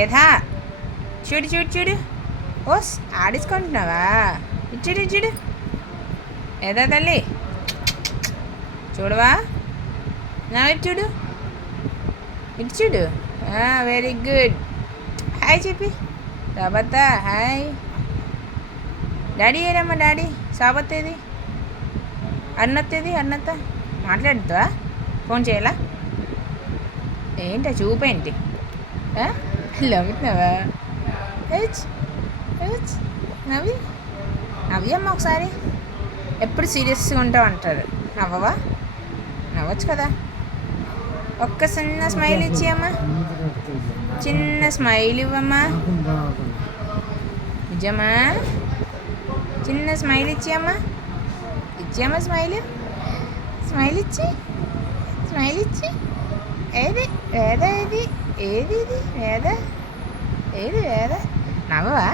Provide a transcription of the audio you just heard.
ఏదా చూడు చూడు చూడు. ఓస్ ఆడించుకుంటున్నావా? ఇచ్చుడు ఇచ్చుడు. ఏదా తల్లి చూడవా? నా వైపు చూడు, ఇటు చూడు. Very good. హాయ్ చెప్పి సాబత్త. హాయ్. డాడీ ఏరమ్మా? డాడీ సాబత్తేది? అన్నత్తేది? అన్నత్త మాట్లాడుతావా? ఫోన్ చేయాలా? ఏంటా చూపేంటి? నవ్వుతున్నావా? నవ్వి నవ్వమ్మ ఒకసారి. ఎప్పుడు సీరియస్గా ఉంటావు అంటారు. నవ్వవా? నవ్వచ్చు కదా. ఒక్క చిన్న స్మైల్ ఇచ్చేయమ్మా. చిన్న స్మైల్ ఇవ్వమ్మా. నిజమా? చిన్న స్మైల్ ఇచ్చేయమ్మా. ఇచ్చేయమ్మా స్మైల్. స్మైల్ ఇచ్చి, స్మైల్ ఇచ్చి. ఏది వేద? ఏది ఏది ఇది వేద? ఏది వేద? నవ్వవా?